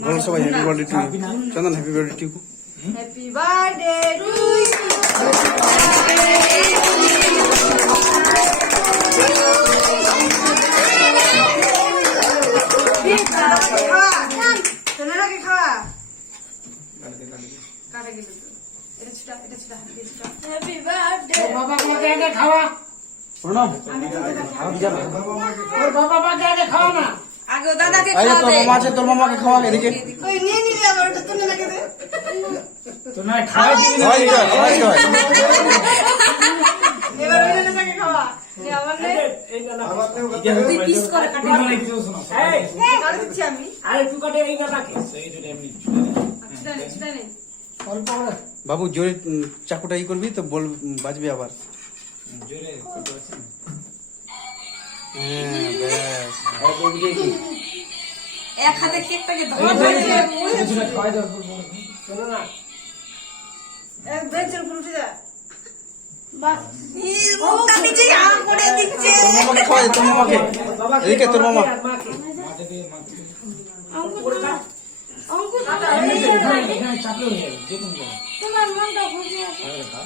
বলো সবাই happy birthday to you. Chandan happy birthday to you. Happy birthday to Pranab আগে দাদাকে আরে তোর মামা আছে, তোর মামাকে খাওয়া এদিকে। ওই নিয়ে নিলে আবার ওটা তুলে লাগে দে খাওয়াই দিও, খাওয়াই দিও। এবার ওই দাদাকে খাওয়া নে আবার নে তুই পিস করে কাটি কাটি দিচ্ছি আমি আরে তুই কাটে এই গাটাকে আচ্ছা নে বাবু জোরে চাকুটা ই করবি তো বল, বাজবে আবার। জোরে কত আছে হ্যাঁ ব্যাস। এক হাতে কেকটাকে ধরে ধরে কিছুটা খাওয়াই দাও শোনো না এক বেঞ্চের উপর উঠে যা বাস ওটা নিচে আম করে দিচ্ছে তোর মামাকে খাওয়া দে, তোর মামাকে। এদিকে তোর মামা। মাকে মাকে দিয়ে মাকে অঙ্কুর অঙ্কুর এখানে চাপলে হয়ে যাবে যে কোনো জায়গায় তোমার মনটা খুশি আছে খা